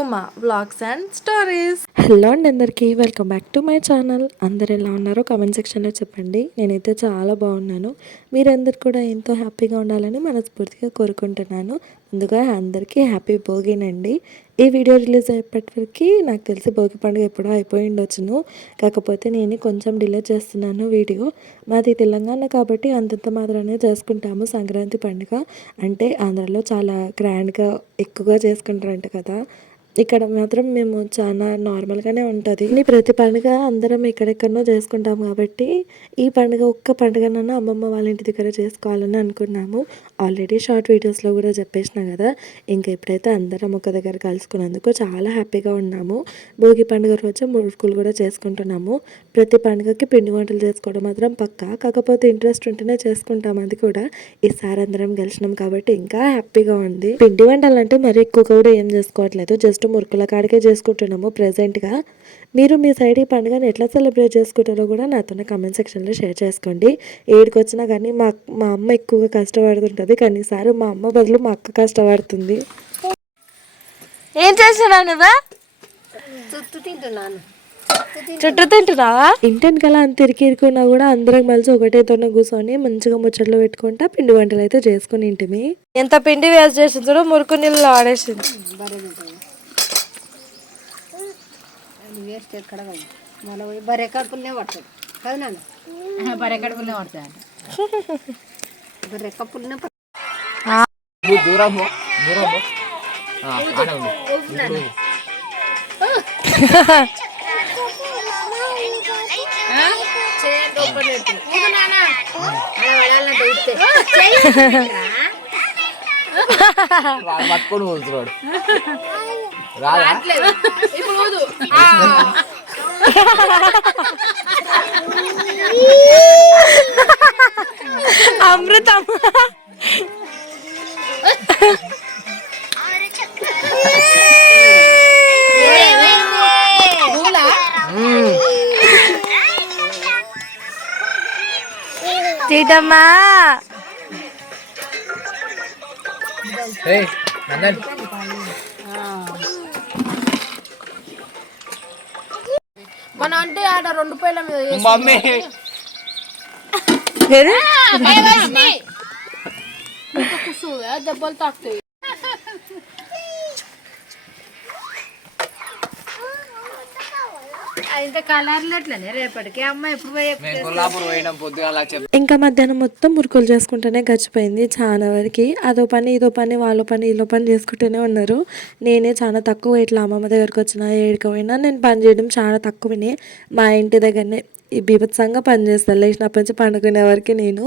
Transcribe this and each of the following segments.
Uma vlogs and stories hello అండి అందరికీ welcome back to my channel అందరు ఎలా ఉన్నారో కామెంట్ సెక్షన్లో చెప్పండి. నేనైతే చాలా బాగున్నాను. మీరందరు కూడా ఎంతో హ్యాపీగా ఉండాలని మనస్ఫూర్తిగా కోరుకుంటున్నాను. ముందుగా అందరికీ హ్యాపీ భోగినండి. ఈ వీడియో రిలీజ్ అయ్యేపటివరకు నాకు తెలిసి భోగి పండుగ ఎప్పుడో అయిపోయి ఉండొచ్చును. కాకపోతే నేను కొంచెం డిలే చేస్తున్నాను వీడియో. మాది తెలంగాణ కాబట్టి అంతంత మాత్రమే చేసుకుంటాము సంక్రాంతి పండుగ. అంటే ఆంధ్రాలో చాలా గ్రాండ్గా ఎక్కువగా చేసుకుంటారంట కదా. ఇక్కడ మాత్రం మేము చాలా నార్మల్గానే ఉంటుంది. ఈ ప్రతి పండుగ అందరం ఎక్కడెక్కడనో చేసుకుంటాం కాబట్టి ఈ పండుగ ఒక్క పండుగనన్నా అమ్మమ్మ వాళ్ళ ఇంటి దగ్గర చేసుకోవాలని అనుకున్నాము. ఆల్రెడీ షార్ట్ వీడియోస్లో కూడా చెప్పేసిన కదా ఇంకా ఎప్పుడైతే అందరం ఒక దగ్గర కలుసుకున్నందుకు చాలా హ్యాపీగా ఉన్నాము. భోగి పండుగ రోజు మురుకులు కూడా చేసుకుంటున్నాము. ప్రతి పండుగకి పిండి వంటలు చేసుకోవడం మాత్రం పక్కా. కాకపోతే ఇంట్రెస్ట్ ఉంటేనే చేసుకుంటాం అది కూడా. ఈసారి అందరం గెలిచినాం కాబట్టి ఇంకా హ్యాపీగా ఉంది. పిండి వంటలు అంటే మరి ఎక్కువగా కూడా ఏం చేసుకోవట్లేదు. జస్ట్ మురుకుల కాడికే చేసుకుంటున్నాము ప్రెసెంట్గా. మీరు మీ సైడ్ ఈ పండుగను ఎట్లా సెలబ్రేట్ చేసుకుంటారో కూడా నాతో కామెంట్ సెక్షన్లో షేర్ చేసుకోండి. ఏడికి వచ్చినా కానీ మా మా అమ్మ ఎక్కువగా కష్టపడుతుంటుంది. కానీ ఈసారి మా అమ్మ బదులు మా అక్క కష్టపడుతుంది. ఏం చేస్తున్నావు నువ్వు? చుట్టూ తింటున్నాను. చుట్టూ తింటున్నావా? ఇంటెనకాల అంత ఇరికిరుకున్నా కూడా అందరం కలిసి ఒకటే తొన్న కూర్చొని మంచిగా ముచ్చట్లు పెట్టుకుంటా పిండి వంటలు అయితే చేసుకుని ఇంటిమి. ఎంత పిండి వేస్ట్ చేసింది చూడు మురుకు నీళ్ళు ఆడేసింది. అది వేస్ట్ ఎక్కడ కాదు. మళ్ళీ పోయి బరే కప్పులనే పడతాడు కదా నాన్న? బరే కడుపులనే పడతాడు బరే కప్పులనే దూరము దూరము ఆడ ఉండు. అమృతం. తీటమ్మా ఏయ్ నందన్. అంటే ఆడ రెండు పేల మీద మమ్మీ? దెబ్బలు తాకుతాయి. ఇంత కలర్లు రేపటికి. ఎప్పుడు పోయి ఇంకా మధ్యాహ్నం మొత్తం మురుకులు చేసుకుంటూనే గడిచిపోయింది చాలా వరకు. అదో పని ఇదో పని వాళ్ళ పని ఇలో పని చేసుకుంటూనే ఉన్నారు. నేనే చాలా తక్కువ ఇట్లా అమ్మమ్మ దగ్గరకు వచ్చిన ఏడుకు పోయినా నేను పని చేయడం చాలా తక్కువనే. మా ఇంటి దగ్గరనే ఈ బీభత్సంగా పని చేస్తాను లేచినప్పటి నుంచి పండుకునే వరకు నేను.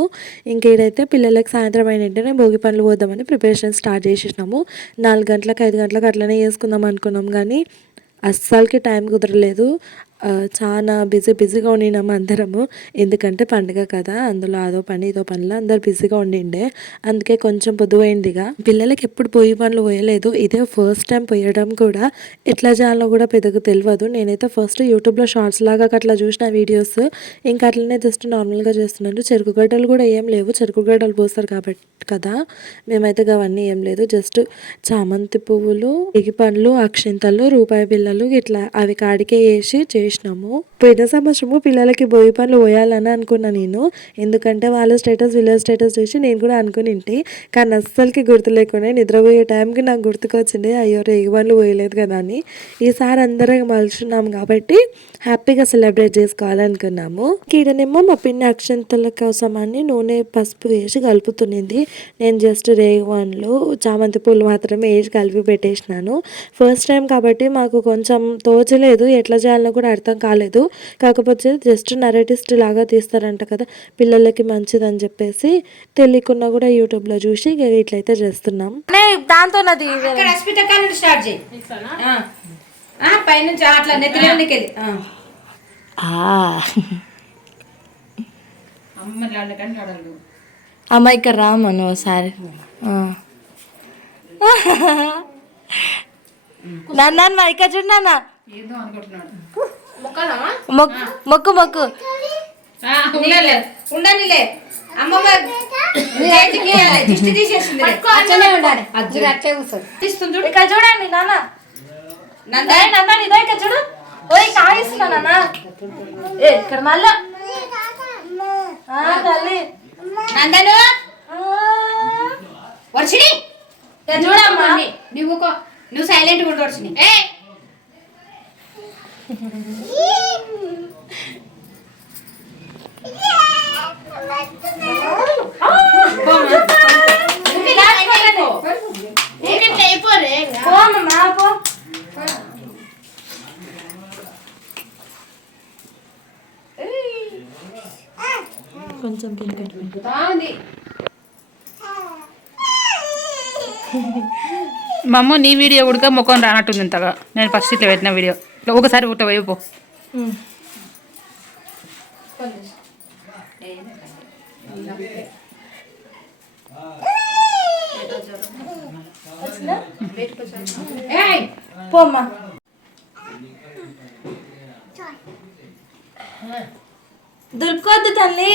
ఇంకేడైతే పిల్లలకి సాయంత్రం అయిన వెంటనే భోగి పనులు పోదామని ప్రిపరేషన్ స్టార్ట్ చేసేసినాము. నాలుగు గంటలకు ఐదు గంటలకు అట్లనే చేసుకుందాం అనుకున్నాం కానీ అస్సలకి టైం కుదరలేదు. చాలా బిజీ బిజీగా ఉండినాము అందరము. ఎందుకంటే పండుగ కదా అందులో అదో పని ఇదో పనిలో అందరు బిజీగా ఉండిండే. అందుకే కొంచెం పొద్దుపోయిందిగా పిల్లలకి ఎప్పుడు పోయి పనులు పోయలేదు. ఇదే ఫస్ట్ టైం పోయడం కూడా. ఎట్లా చేయాలో కూడా పెద్దగా తెలియదు నేనైతే ఫస్ట్ యూట్యూబ్లో షార్ట్స్ లాగా అట్లా చూసిన వీడియోస్ ఇంకా అట్లనే జస్ట్ నార్మల్గా చేస్తున్నాను. చెరుకు గడ్డలు కూడా ఏం లేవు. చెరుకు గడ్డలు పోస్తారు కాబట్టి కదా. మేమైతే అవన్నీ ఏం లేదు. జస్ట్ చామంతి పువ్వులు ఎగి పండ్లు అక్షింతలు రూపాయి బిళ్ళలు ఇట్లా అవి కాడికే వేసి చేసి చేసినాము. పోయిన సంవత్సరము పిల్లలకి బోయి పనులు పోయాలని అనుకున్నా నేను. ఎందుకంటే వాళ్ళ స్టేటస్ వీళ్ళ స్టేటస్ చూసి నేను కూడా అనుకుని ఉంటే కానీ అస్సలకి గుర్తు లేకుండా నిద్రపోయే టైంకి నాకు గుర్తుకొచ్చింది అయ్యో రేగి పనులు పోయలేదు కదా అని. ఈసారి అందరం మలుచున్నాం కాబట్టి హ్యాపీగా సెలబ్రేట్ చేసుకోవాలనుకున్నాము. కీడనేమో మా పిన్ని అక్షంతల కోసం అని నూనె పసుపు వేసి కలుపుతునింది. నేను జస్ట్ రేగువన్లు చామంతి పూలు మాత్రమే వేసి కలిపి పెట్టేసినాను. ఫస్ట్ టైం కాబట్టి మాకు కొంచెం తోచలేదు. ఎట్లా చేయాలో కూడా అర్థం కాలేదు. కాకపోతే జస్ట్ నరేటిస్ట్ లాగా తీస్తారంట కదా పిల్లలకి మంచిదని చెప్పేసి తెలియకున్నా కూడా యూట్యూబ్లో చూసి ఇట్లయితే చేస్తున్నాం. దాంతో నది ఇక్కడ హాస్పిటల్ కాడ నుండి స్టార్ట్ చేయి. ఆ. ఆ, పైనుంచి అట్లా నెత్తిలోనికి వెళ్ళి. ఆ. అమ్మ లాంటి అడగదు అమ్మ ఇక్కడ రా మనం ఒకసారి. ఆ. నాన్న ఇక్కడ చూడు నాన్న. ఏదో అనుకుంటున్నాడు. మొక్కు మొక్కు. ఉండనిలే. ఇక్కడ చూడండి నాన్న. నందా? ఇదో ఇక్కడ చూడు. ఓయ్ కాయిస్తున్నా నాన్న. ఏ ఇక్కడ మళ్ళా. తల్లి. నందను? ఇక్కడ చూడమ్మా. నువ్వు నువ్వు సైలెంట్ కూడా పోమ్మా పో కొంచెం కింద మమ్మ మా అమ్మ నీ వీడియో కూడా ముఖం రానట్టుంది ఇంతగా. నేను ఫస్ట్ ఇట్లా పెట్టిన వీడియో. ఒకసారి ఇట్లా వైపు పోమ్మా. తల్లి.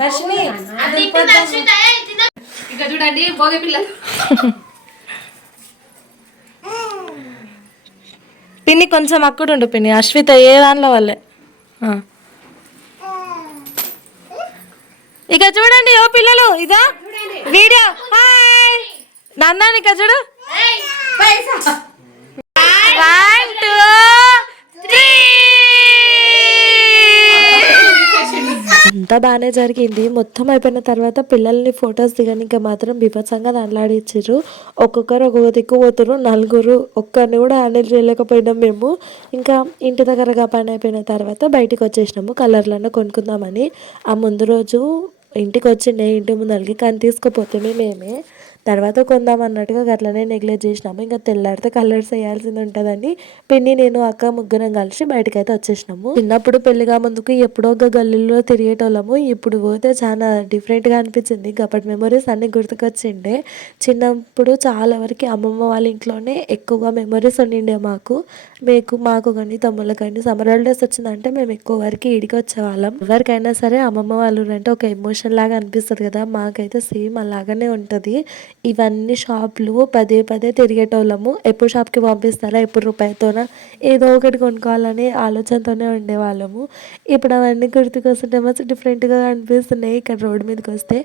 వర్షిని ఇంకా చూడండి భోగి పిల్లలు. పిన్ని కొంచెం అక్కడ ఉండు పిన్ని. అశ్విత ఏ దానిలో వాళ్ళే. ఇక చూడండి ఓ పిల్లలు ఇదా? వీడియో. నాన్న ఇక చూడు. అంతా బాగానే జరిగింది. మొత్తం అయిపోయిన తర్వాత పిల్లల్ని ఫొటోస్ దిగడానికి మాత్రం బీభత్సంగా దాంట్లాడిచ్చారు ఒక్కొక్కరు ఒక్కొక్క దిక్కు పోతున్నారు నలుగురు ఒక్కరిని కూడా హ్యాండిల్ చేయలేకపోయినాం మేము. ఇంకా ఇంటి దగ్గరగా పని అయిపోయిన తర్వాత బయటికి వచ్చేసినాము. కలర్లను కొనుక్కుందామని. ఆ ముందు రోజు ఇంటికి వచ్చిండే ఇంటి ముందరికి కానీ తీసుకుపోతే మేమే. తర్వాత కొందాం అన్నట్టుగా అట్లనే నెగ్లెక్ట్ చేసినాము. ఇంకా తెల్లారితే కలర్స్ వేయాల్సింది ఉంటుందని పిన్ని నేను అక్క ముగ్గురం కలిసి బయటకైతే వచ్చేసినాము. చిన్నప్పుడు పెళ్ళిగా ముందుకు ఎప్పుడో ఒక గల్లీలో తిరిగేటోళ్ళము. ఇప్పుడు పోతే చాలా డిఫరెంట్గా అనిపించింది. అప్పటి మెమరీస్ అన్ని గుర్తుకొచ్చిండే. చిన్నప్పుడు చాలా వరకు అమ్మమ్మ వాళ్ళ ఇంట్లోనే ఎక్కువగా మెమరీస్ ఉండిండే మాకు. మీకు మాకు కానీ తమ్ముళ్ళ కానీ సమ్మర్ హాలిడేస్ వచ్చిందంటే మేము ఎక్కువ వరకు ఇడికి వచ్చేవాళ్ళం. ఎవరికైనా సరే అమ్మమ్మ వాళ్ళు అంటే ఒక ఎమోషన్ లాగా అనిపిస్తుంది కదా. మాకైతే సేమ్ అలాగనే ఉంటుంది. ఇవన్నీ షాపులు పదే పదే తిరిగేటోళ్ళము. ఎప్పుడు షాప్కి పంపిస్తారా ఎప్పుడు రూపాయితోనా? ఏదో ఒకటి కొనుక్కోవాలనే ఆలోచనతోనే ఉండేవాళ్ళము. ఇప్పుడు అవన్నీ గుర్తుకొస్తుంటే మస్తు డిఫరెంట్గా అనిపిస్తున్నాయి. ఇక్కడ రోడ్డు మీదకి వస్తే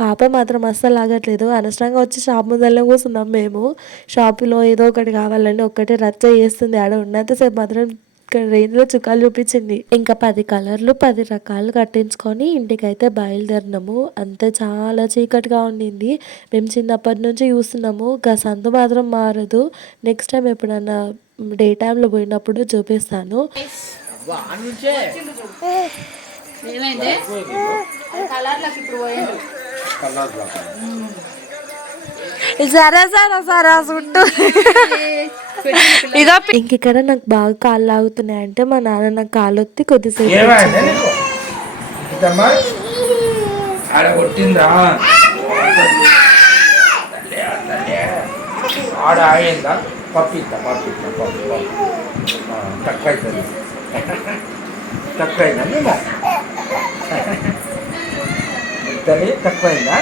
పాప మాత్రం అస్సలు ఆగట్లేదు. అనవసరంగా వచ్చి షాప్ ముందరనే కూర్చున్నాం మేము. షాపులో ఏదో ఒకటి కావాలని ఒక్కటే రచ్చ చేస్తుంది. ఆడ ఉన్నంతసేపు మాత్రం ఇక్కడ రేంజ్లో చుక్కాలు చూపించింది. ఇంకా పది కలర్లు పది రకాలు కట్టించుకొని ఇంటికైతే బయలుదేరినాము. అంతే చాలా చీకటిగా ఉండింది. మేము చిన్నప్పటి నుంచి చూస్తున్నాము. ఇంకా సందు మాత్రం మారదు. నెక్స్ట్ టైం ఎప్పుడన్నా డే టైంలో పోయినప్పుడు చూపిస్తాను. సరే సరే సరే చుట్టూ ఇదో పి- ఇంక ఇక్కడ నాకు బాగా కాళ్ళు లాగుతున్నాయి అంటే మా నాన్న నాకు కాలు ఒత్తి కొద్దిసేపు ఆడ ఆగిందా? పప్పు తక్కువ అవుతుంది తక్కువ అయిందా మేము తక్కువైందా?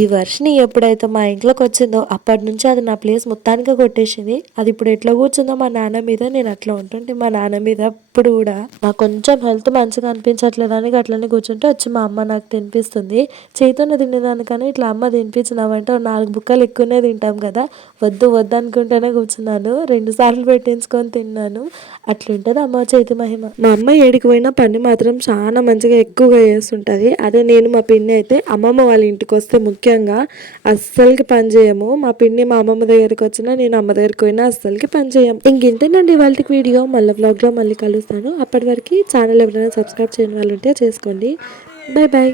ఈ వర్షిని ఎప్పుడైతే మా ఇంట్లోకి వచ్చిందో అప్పటి నుంచి అది నా ప్లేస్ మొత్తానికి కొట్టేసింది. అది ఇప్పుడు ఎట్లా కూర్చుందో మా నాన్న మీద నేను అట్లా ఉంటుంటే మా నాన్న మీద ఇప్పుడు కూడా నాకు కొంచెం హెల్త్ మంచిగా అనిపించట్లేదని అట్లనే కూర్చుంటే వచ్చి మా అమ్మ నాకు తినిపిస్తుంది. చేతోనే తినేదానికని ఇట్లా అమ్మ తినిపించినామంటే నాలుగు బుక్కలు ఎక్కువనే తింటాం కదా. వద్దు వద్దు అనుకుంటేనే కూర్చున్నాను. రెండు సార్లు పెట్టించుకొని తిన్నాను. అట్లుంటుంది అమ్మ చేతి మహిమ. మా అమ్మ ఏడికి పోయినా పని మాత్రం చాలా మంచిగా ఎక్కువగా చేస్తుంటుంది. అదే నేను మా పిన్ని అయితే అమ్మమ్మ వాళ్ళ ఇంటికి వస్తే ముఖ్యంగా అస్సలకి పని చేయము. మా పిన్ని మా అమ్మమ్మ దగ్గరికి వచ్చినా నేను అమ్మ దగ్గరికి పోయినా అస్సలకి పని చేయం ఇంకేంటేనండి వాళ్ళకి వీడియో. మళ్ళీ బ్లాగ్లో మళ్ళీ కలుస్తాను అప్పటి వరకు ఛానల్ ఎవరైనా సబ్స్క్రైబ్ చేయని వాళ్ళు ఉంటే చేసుకోండి. Bye bye